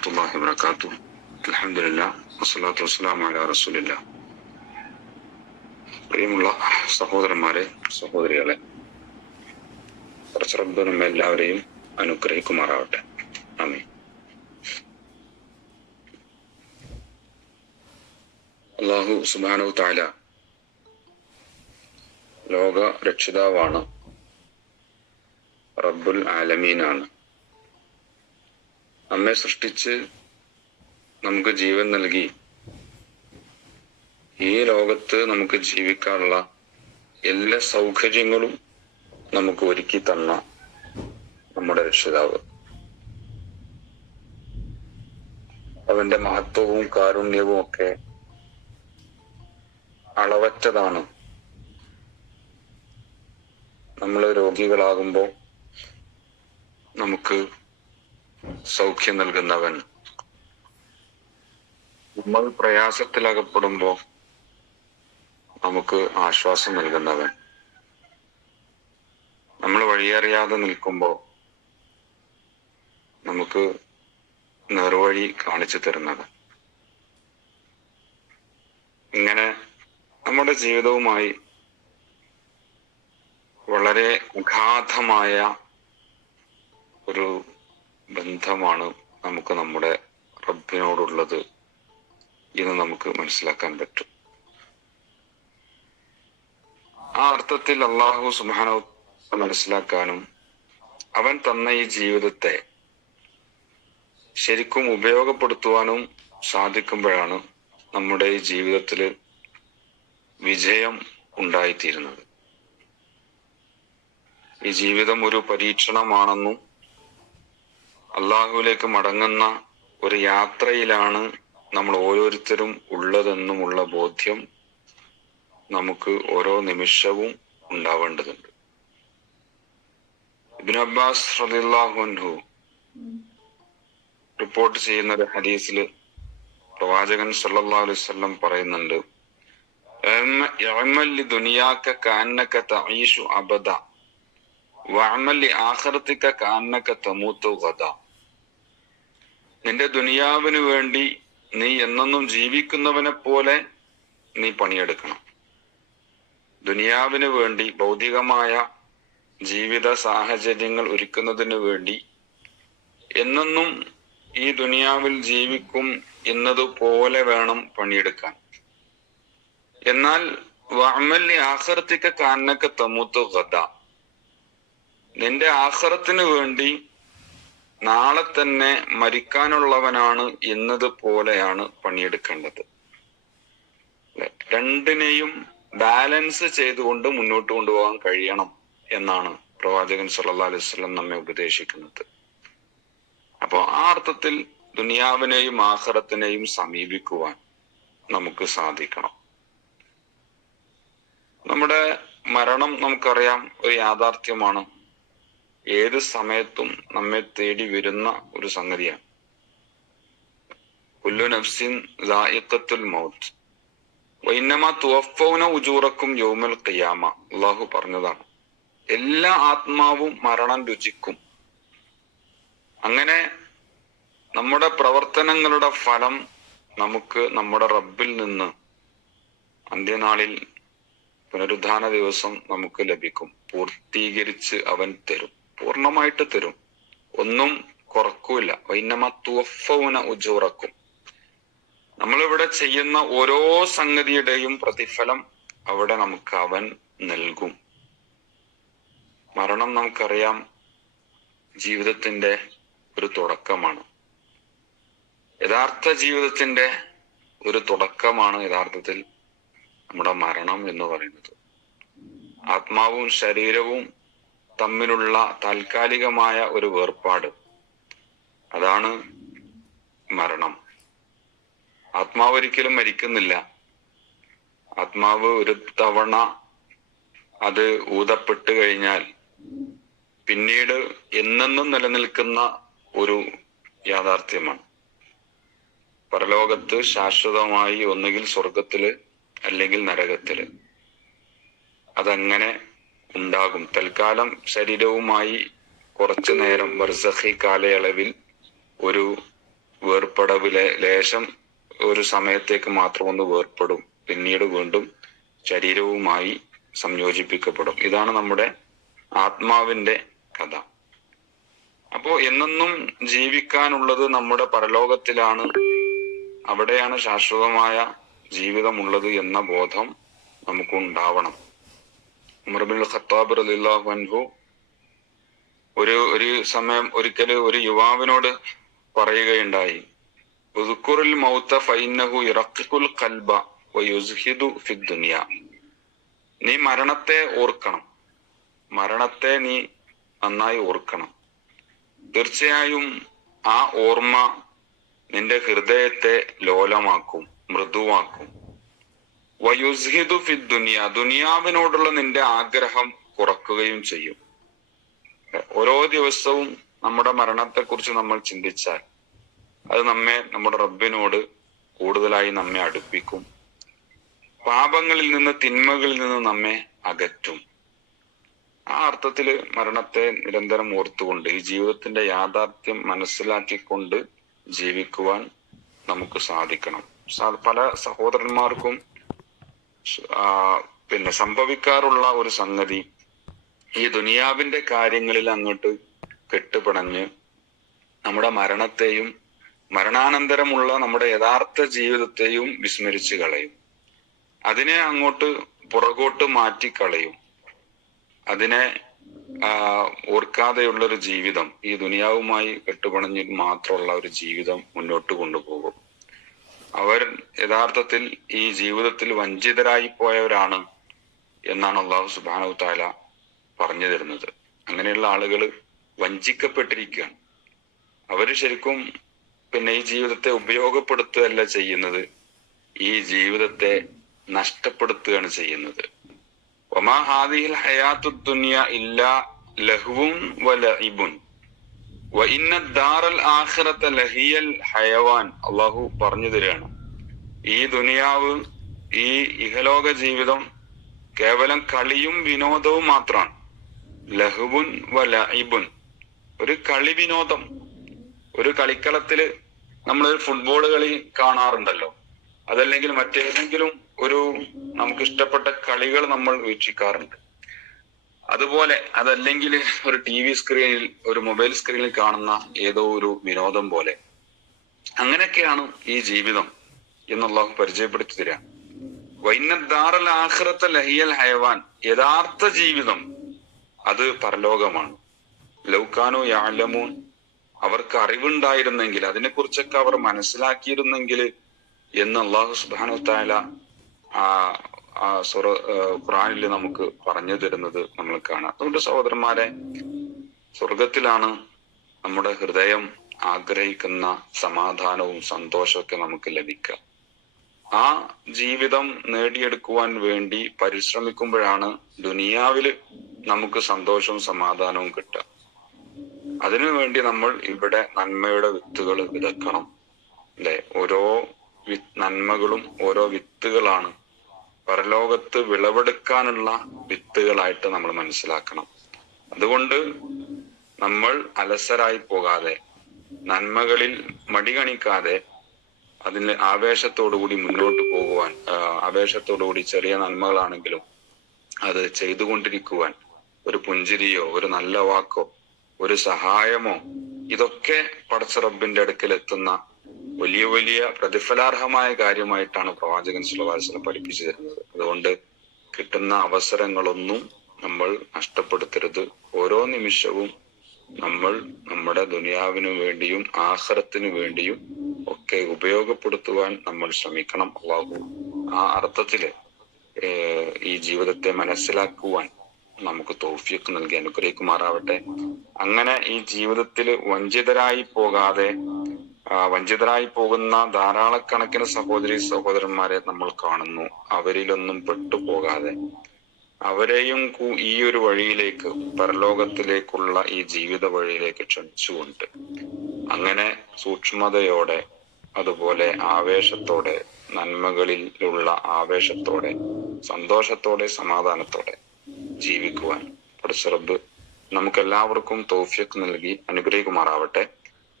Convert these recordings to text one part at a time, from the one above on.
വറഹ്മത്തുള്ളാഹി വബറകാതുഹു. അൽഹംദുലില്ലാഹ് വസ്സലാത്തു വസ്സലാമു അലാ റസൂലില്ലാഹ്. പ്രിയമുള്ള സഹോദരന്മാരെ, സഹോദരികളെ, റബ്ബ് നമ്മെ എല്ലാവരെയും അനുഗ്രഹിക്കുമാറാവട്ടെ. ആമീൻ. അല്ലാഹു സുബ്ഹാനഹു തആല ലോക രക്ഷിതാവാണ്, റബ്ബുൽ ആലമീനാണ്. നമ്മെ സൃഷ്ടിച്ച് നമുക്ക് ജീവൻ നൽകി ഈ ലോകത്ത് നമുക്ക് ജീവിക്കാനുള്ള എല്ലാ സൗകര്യങ്ങളും നമുക്ക് ഒരുക്കി തന്ന നമ്മുടെ രക്ഷിതാവ്, അവന്റെ മഹത്വവും കാരുണ്യവും ഒക്കെ അളവറ്റതാണ്. നമ്മൾ രോഗികളാകുമ്പോൾ നമുക്ക് സൗഖ്യം നൽകുന്നവൻ, നമ്മൾ പ്രയാസത്തിലകപ്പെടുമ്പോ നമുക്ക് ആശ്വാസം നൽകുന്നവൻ, നമ്മൾ വഴിയറിയാതെ നിൽക്കുമ്പോൾ നമുക്ക് നേർവഴി കാണിച്ചു തരുന്നവൻ. ഇങ്ങനെ നമ്മുടെ ജീവിതവുമായി വളരെ അഗാധമായ ഒരു ബന്ധമാണ് നമുക്ക് നമ്മുടെ റബ്ബിനോടുള്ളത് എന്ന് നമുക്ക് മനസ്സിലാക്കാൻ പറ്റും. ആ അർത്ഥത്തിൽ അല്ലാഹു സുബ്ഹാനഹു മനസ്സിലാക്കാനും അവൻ തന്ന ഈ ജീവിതത്തെ ശരിക്കും ഉപയോഗപ്പെടുത്തുവാനും സാധിക്കുമ്പോഴാണ് നമ്മുടെ ഈ ജീവിതത്തിൽ വിജയം ഉണ്ടായിത്തീരുന്നത്. ഈ ജീവിതം ഒരു പരീക്ഷണമാണെന്നും അള്ളാഹുവിലേക്ക് മടങ്ങുന്ന ഒരു യാത്രയിലാണ് നമ്മൾ ഓരോരുത്തരും ഉള്ളതെന്നുമുള്ള ബോധ്യം നമുക്ക് ഓരോ നിമിഷവും ഉണ്ടാവേണ്ടതുണ്ട്. ഇബ്നു അബ്ബാസ് റളിയല്ലാഹു അൻഹു റിപ്പോർട്ട് ചെയ്യുന്ന ഒരു ഹദീസിൽ പ്രവാചകൻ സല്ലല്ലാഹു അലൈഹി വസല്ലം പറയുന്നുണ്ട്, ഇഅ്മൽ ലിദുനിയാക കഅന്നക തഈശു അബദ വഅമൽ ലിആഖിറതിക കഅന്നക തമൂതു ഗദാ. നിന്റെ ദുനിയാവിന് വേണ്ടി നീ എന്നെന്നും ജീവിക്കുന്നവനെ പോലെ നീ പണിയെടുക്കണം. ദുനിയാവിന് വേണ്ടി, ഭൗതികമായ ജീവിത സാഹചര്യങ്ങൾ ഒരുക്കുന്നതിന് വേണ്ടി എന്നെന്നും ഈ ദുനിയാവിൽ ജീവിക്കും എന്നതുപോലെ വേണം പണിയെടുക്കാൻ. എന്നാൽ വഅമൽ ലിആഖിറതിക കഅന്നക തമൂതു ഗദാ, നിന്റെ ആഖിറത്തിന് വേണ്ടി നാളെ തന്നെ മരിക്കാനുള്ളവനാണ് എന്നതുപോലെയാണ് പണിയെടുക്കേണ്ടത്. രണ്ടിനെയും ബാലൻസ് ചെയ്തുകൊണ്ട് മുന്നോട്ട് കൊണ്ടുപോകാൻ കഴിയണം എന്നാണ് പ്രവാചകൻ സല്ലല്ലാഹു അലൈഹി വസല്ലം നമ്മെ ഉപദേശിക്കുന്നത്. അപ്പോൾ ആ അർത്ഥത്തിൽ ദുനിയാവിനെയും ആഖിറത്തിനെയും സമീപിക്കുവാൻ നമുക്ക് സാധിക്കണം. നമ്മുടെ മരണം നമുക്കറിയാം, ഒരു യാഥാർത്ഥ്യമാണ്. ഏത് സമയത്തും നമ്മെ തേടി വരുന്ന ഒരു സംഗതിയാണ്. കുല്ലു നഫ്സിൻ ദാഇഖത്തുൽ മൗത്ത് വഇന്നമാ തുവഫൗന ഉജൂറക്കും യൗമൽ ഖിയാമ. അല്ലാഹു പറഞ്ഞതാണ്, എല്ലാ ആത്മാവും മരണം രുചിക്കും. അങ്ങനെ നമ്മുടെ പ്രവർത്തനങ്ങളുടെ ഫലം നമുക്ക് നമ്മുടെ റബ്ബിൽ നിന്ന് അന്ത്യനാളിൽ പുനരുദ്ധാന ദിവസം നമുക്ക് ലഭിക്കും. പൂർത്തീകരിച്ച് അവൻ തരും, പൂർണ്ണമായിട്ട് തരും, ഒന്നും കുറക്കൂല. വൈന്നമാ തുവഫൗന ഉജൂറക്കും. നമ്മളിവിടെ ചെയ്യുന്ന ഓരോ സംഗതിയുടെയും പ്രതിഫലം അവിടെ നമുക്ക് അവൻ നൽകും. മരണം നമുക്കറിയാം ജീവിതത്തിന്റെ ഒരു തുടക്കമാണ്. യഥാർത്ഥ ജീവിതത്തിന്റെ ഒരു തുടക്കമാണ് യഥാർത്ഥത്തിൽ നമ്മുടെ മരണം എന്ന് പറയുന്നത്. ആത്മാവും ശരീരവും തമ്മിലുള്ള താൽക്കാലികമായ ഒരു വേർപാട്, അതാണ് മരണം. ആത്മാവ് ഒരിക്കലും മരിക്കുന്നില്ല. ആത്മാവ് ഒരു തവണ അത് ഊതപ്പെട്ട് കഴിഞ്ഞാൽ പിന്നീട് എന്നെന്നും നിലനിൽക്കുന്ന ഒരു യാഥാർത്ഥ്യമാണ്. പരലോകത്ത് ശാശ്വതമായി ഒന്നുകിൽ സ്വർഗത്തില് അല്ലെങ്കിൽ നരകത്തില് അതങ്ങനെ ഉണ്ടാകും. തൽക്കാലം ശരീരവുമായി കുറച്ചു നേരം ബർസഖി കാലയളവിൽ ഒരു വേർപെടവിലെ ലേശം ഒരു സമയത്തേക്ക് മാത്രം ഒന്ന് വേർപെടും, പിന്നീട് വീണ്ടും ശരീരവുമായി സംയോജിപ്പിക്കപ്പെടും. ഇതാണ് നമ്മുടെ ആത്മാവിന്റെ കഥ. അപ്പോ എന്നെന്നും ജീവിക്കാനുള്ളത് നമ്മുടെ പരലോകത്തിലാണ്, അവിടെയാണ് ശാശ്വതമായ ജീവിതമുള്ളത് എന്ന ബോധം നമുക്കുണ്ടാവണം. ഉമർ ഇബ്നുൽ ഖത്താബ് റളിയല്ലാഹു അൻഹു ഒരു സമയം ഒരിക്കൽ ഒരു യുവാവിനോട് പറയുകയുണ്ടായി, ഉദ്കുറുൽ മൗത ഫഇന്നഹു യറഖിഖുൽ ഖൽബ വയുസ്ഹിദു ഫിദ് ദുനിയ. നീ മരണത്തെ ഓർക്കണം, മരണത്തെ നീ നന്നായി ഓർക്കണം. തീർച്ചയായും ആ ഓർമ്മ നിന്റെ ഹൃദയത്തെ ലോലമാക്കും, മൃദുവാക്കും. വയുസ്ഹിദു ഫിദ് ദുനിയ, ദുനിയാവിനോടുള്ള നിന്റെ ആഗ്രഹം കുറക്കുകയും ചെയ്യും. ഓരോ ദിവസവും നമ്മുടെ മരണത്തെക്കുറിച്ച് നമ്മൾ ചിന്തിച്ചാൽ അത് നമ്മുടെ റബ്ബിനോട് കൂടുതലായി നമ്മെ അടുപ്പിക്കും, പാപങ്ങളിൽ നിന്ന് തിന്മകളിൽ നിന്ന് നമ്മെ അകറ്റും. ആ അർത്ഥത്തില് മരണത്തെ നിരന്തരം ഓർത്തുകൊണ്ട് ഈ ജീവിതത്തിന്റെ യാഥാർത്ഥ്യം മനസ്സിലാക്കിക്കൊണ്ട് ജീവിക്കുവാൻ നമുക്ക് സാധിക്കണം. പല സഹോദരന്മാർക്കും സംഭവിക്കാറുള്ള ഒരു സംഗതി, ഈ ദുനിയാവിന്റെ കാര്യങ്ങളിൽ അങ്ങോട്ട് കെട്ടുപിണഞ്ഞ് നമ്മുടെ മരണത്തെയും മരണാനന്തരമുള്ള നമ്മുടെ യഥാർത്ഥ ജീവിതത്തെയും വിസ്മരിച്ചു കളയും. അതിനെ അങ്ങോട്ട് പുറകോട്ട് മാറ്റിക്കളയും. അതിനെ ഓർക്കാതെയുള്ളൊരു ജീവിതം, ഈ ദുനിയാവുമായി കെട്ടുപിണഞ്ഞ് മാത്രമുള്ള ഒരു ജീവിതം മുന്നോട്ട് കൊണ്ടുപോകും. അവർ യഥാർത്ഥത്തിൽ ഈ ജീവിതത്തിൽ വഞ്ചിതരായി പോയവരാണ് എന്നാണ് അല്ലാഹു സുബ്ഹാനഹു തആല പറഞ്ഞു തരുന്നത്. അങ്ങനെയുള്ള ആളുകൾ വഞ്ചിക്കപ്പെട്ടിരിക്കുകയാണ്. അവര് ശരിക്കും ഈ ജീവിതത്തെ ഉപയോഗപ്പെടുത്തുകയല്ല ചെയ്യുന്നത്, ഈ ജീവിതത്തെ നഷ്ടപ്പെടുത്തുകയാണ് ചെയ്യുന്നത്. വമാ ഹാദിഹിൽ ഹയാത്തുദ് ദുനിയ ഇല്ലാ ലഹ്വുൻ വലഇബുൻ വഇന്ന ദാറൽ ആഖിറത ലഹിയൽ ഹയവാൻ. അല്ലാഹു പറഞ്ഞു തരികയാണ്, ഈ ദുനിയാവ്, ഈ ഇഹലോക ജീവിതം കേവലം കളിയും വിനോദവും മാത്രമാണ്. ലഹ്വുൻ വലഇബുൻ, ഒരു കളി വിനോദം. ഒരു കളിക്കളത്തില് നമ്മളൊരു ഫുട്ബോൾ കളി കാണാറുണ്ടല്ലോ, അതല്ലെങ്കിൽ മറ്റേതെങ്കിലും ഒരു നമുക്ക് ഇഷ്ടപ്പെട്ട കളികൾ നമ്മൾ വീക്ഷിക്കാറുണ്ട്. അതുപോലെ അതല്ലെങ്കിൽ ഒരു TV സ്ക്രീനിൽ, ഒരു മൊബൈൽ സ്ക്രീനിൽ കാണുന്ന ഏതോ ഒരു വിനോദം പോലെ, അങ്ങനെയൊക്കെയാണ് ഈ ജീവിതം എന്ന് അല്ലാഹു പരിചയപ്പെടുത്തി തരാം. വഇന്ന ദാറൽ ആഖിറത ലഹിയൽ ഹയവാൻ, യഥാർത്ഥ ജീവിതം അത് പരലോകമാണ്. ലൗകാനു യഅലമൂൻ, അവർക്ക് അറിവുണ്ടായിരുന്നെങ്കിൽ, അതിനെക്കുറിച്ചൊക്കെ അവർ മനസ്സിലാക്കിയിരുന്നെങ്കിൽ എന്ന് അല്ലാഹു സുബ്ഹാനഹു തആല ഖുർആനിൽ നമുക്ക് പറഞ്ഞു തരുന്നത് നമ്മൾ കാണാം. അതുകൊണ്ട് സഹോദരന്മാരെ, സ്വർഗത്തിലാണ് നമ്മുടെ ഹൃദയം ആഗ്രഹിക്കുന്ന സമാധാനവും സന്തോഷമൊക്കെ നമുക്ക് ലഭിക്കുക. ആ ജീവിതം നേടിയെടുക്കുവാൻ വേണ്ടി പരിശ്രമിക്കുമ്പോഴാണ് ദുനിയാവില് നമുക്ക് സന്തോഷവും സമാധാനവും കിട്ടുക. അതിനുവേണ്ടി നമ്മൾ ഇവിടെ നന്മയുടെ വിത്തുകൾ വിതക്കണം, അല്ലെ? ഓരോ നന്മകളും ഓരോ വിത്തുകളാണ്, പരലോകത്ത് വിളവെടുക്കാനുള്ള വിത്തുകളായിട്ട് നമ്മൾ മനസ്സിലാക്കണം. അതുകൊണ്ട് നമ്മൾ അലസരായി പോകാതെ, നന്മകളിൽ മടി കാണിക്കാതെ, അതിന് ആവേശത്തോടുകൂടി മുന്നോട്ട് പോകുവാൻ, ആവേശത്തോടുകൂടി ചെറിയ നന്മകളാണെങ്കിലും അത് ചെയ്തുകൊണ്ടിരിക്കുവാൻ, ഒരു പുഞ്ചിരിയോ ഒരു നല്ല വാക്കോ ഒരു സഹായമോ, ഇതൊക്കെ പടച്ച റബ്ബിന്റെ അടുക്കൽ എത്തുന്ന വലിയ വലിയ പ്രതിഫലാർഹമായ കാര്യമായിട്ടാണ് പ്രവാചകൻ സ്വല്ലല്ലാഹു അലൈഹി വസല്ലം പഠിപ്പിച്ചു തരുന്നത്. അതുകൊണ്ട് കിട്ടുന്ന അവസരങ്ങളൊന്നും നമ്മൾ നഷ്ടപ്പെടുത്തരുത്. ഓരോ നിമിഷവും നമ്മൾ നമ്മുടെ ദുനിയാവിനു വേണ്ടിയും ആഖിറത്തിനു വേണ്ടിയും ഒക്കെ ഉപയോഗപ്പെടുത്തുവാൻ നമ്മൾ ശ്രമിക്കണം. അല്ലാഹു ആ അർത്ഥത്തില് ഈ ജീവിതത്തെ മനസ്സിലാക്കുവാൻ നമുക്ക് തൗഫീഖ് നൽകി അനുഗ്രഹിക്കുമാറാവട്ടെ. അങ്ങനെ ഈ ജീവിതത്തിൽ വഞ്ചിതരായി പോകുന്ന ധാരാളക്കണക്കിന് സഹോദരി സഹോദരന്മാരെ നമ്മൾ കാണുന്നു. അവരിലൊന്നും പെട്ടുപോകാതെ അവരെയും ഈ ഒരു വഴിയിലേക്ക്, പരലോകത്തിലേക്കുള്ള ഈ ജീവിത വഴിയിലേക്ക് ക്ഷണിച്ചുകൊണ്ട്, അങ്ങനെ സൂക്ഷ്മതയോടെ, അതുപോലെ ആവേശത്തോടെ, നന്മകളിലുള്ള ആവേശത്തോടെ, സന്തോഷത്തോടെ, സമാധാനത്തോടെ ജീവിക്കുവാൻ പടച്ച റബ്ബ് നമുക്കെല്ലാവർക്കും തൗഫീഖ് നൽകി അനുഗ്രഹിക്കുമാറാവട്ടെ.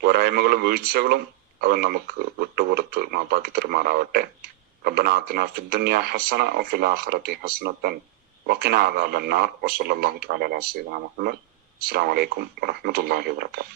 പോരായ്മകളും വീഴ്ചകളും അവൻ നമുക്ക് വിട്ടുപുറത്ത് മാപ്പാക്കി തരുമാറാവട്ടെ. ربنا آتنا في الدنيا حسنة وفي الآخرة حسنة وقنا عذاب النار وصلى الله تعالى على سيدنا محمد. السلام عليكم ورحمة الله وبركاته.